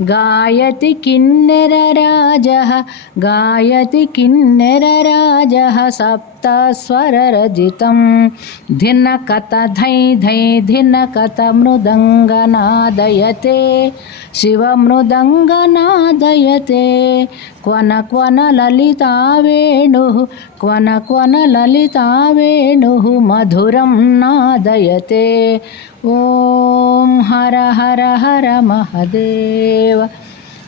गायति किन्नरराजः गायति किन्नरराजः सप्तस्वररजितं धिनकथ धै धै धिनकथ मृदङ्गनादयते शिवमृदङ्गनादयते क्वन क्वन ललिता वेणुः क्वन क्वन ललिता वेणुः मधुरं नादयते ॐ हर हर हर महदेव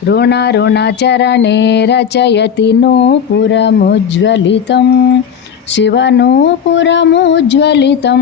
ऋणऋणचरणे रचयति नूपुरमुज्ज्वलितं शिवनूपुरमुज्ज्वलितं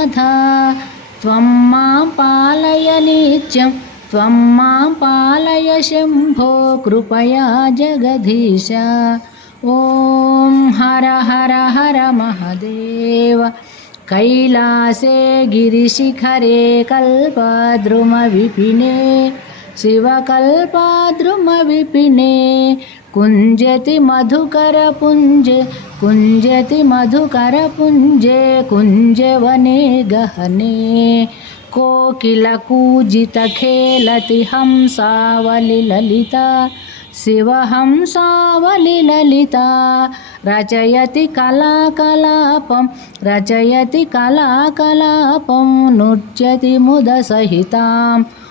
गौरीनाथ त्वं मां पालय नित्यं त्वं मां पालय शम्भो कृपया जगदीश ॐ हर हर हर महदेव कैलासे गिरिशिखरे कल्पद्रुमविपिने शिवकल्पाद्रुमविपिने कुञ्जति मधुकरपुञ्जे कुञ्जति मधुकरपुञ्जे कुञ्जवने गहने कोकिलकूजितखेलति हंसावलिललिता शिवहंसावलिललिता रचयति कलाकलापं रचयति कलाकलापं नृत्यति मुदसहिताम्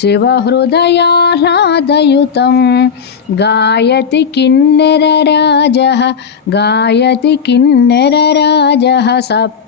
शिवहृदयाह्लादयुतं गायति किन्नरराजः गायति किन्नरराजः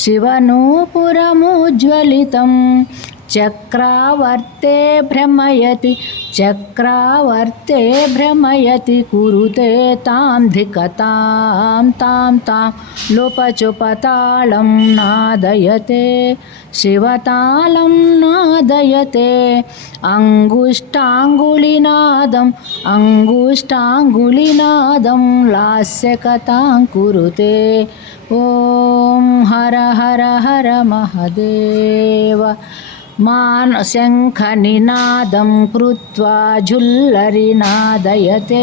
శివనూపురముజ్వలితం చక్రావర్తే భ్రమయతి చక్రావర్తే భ్రమయతి కురుతే తాం ధికతాం తాం తాం లుపచుపతాళం నాదయతే శివతాళం నాదయతే అంగుష్టాంగుళినాదం అంగుష్టాంగుళినాదం లాస్యకతాం కురుతే ఓం హర హర హర మహదేవ మాన్ శంఖనినాదం కృత్వా జుల్లరి నాదయతే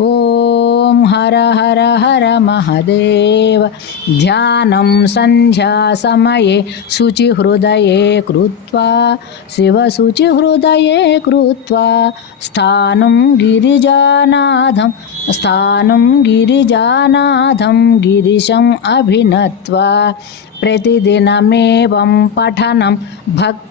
ॐ हर हर हर महदेव ध्यानं सन्ध्यासमये शुचिहृदये कृत्वा शिवशुचिहृदये कृत्वा स्थानं गिरिजानाथं स्थानं गिरिजानाथं गिरिशम् अभिनत्वा प्रतिदिनमेवं पठनं भक्ति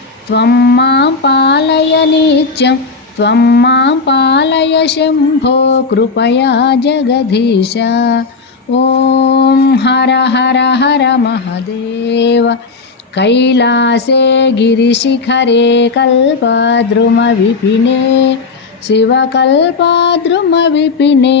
त्वं मां पालय नित्यं त्वं मां पालय शम्भो कृपया जगदीश ॐ हर हर हर महदेव कैलासे गिरिशिखरे कल्पद्रुमविपिने शिवकल्पाद्रुमविपिने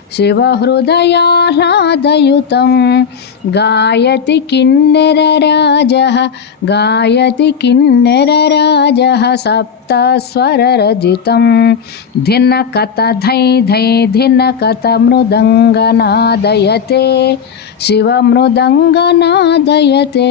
शिवहृदयाह्लादयुतं गायति किन्नरराजः गायति किन्नरराजः सप्तस्वररजितं धिनकतधै धै धिनकत मृदङ्गनादयते शिवमृदङ्गनादयते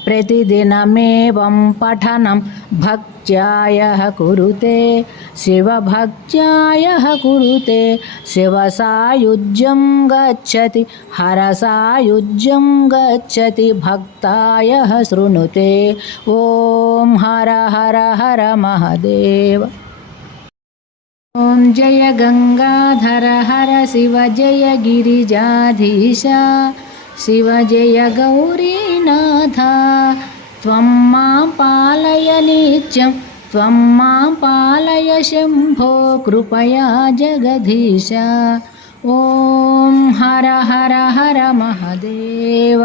प्रतिदिनमेवं पठन भक्त्यायः कुरुते शिवभक्त्यायः कुरुते शिवसायुज्यं गच्छति सायुज्यम गच्छति भक्ताय शृणुते ओ हर हर हर महदेव ॐ जय गंगाधर हर शिव जय गिरीजाधीश शिव जय गौरी त्वं मां पालय नित्यं त्वं मां पालय शम्भो कृपया जगधीश ॐ हर हर हर महदेव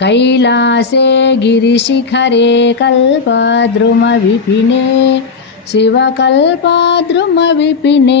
कैलासे गिरिशिखरे कल्पद्रुमविपिने विपिने विपिने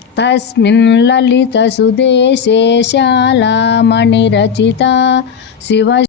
तस्मिन् ललितसुदेशे शालामणिरचिता शिव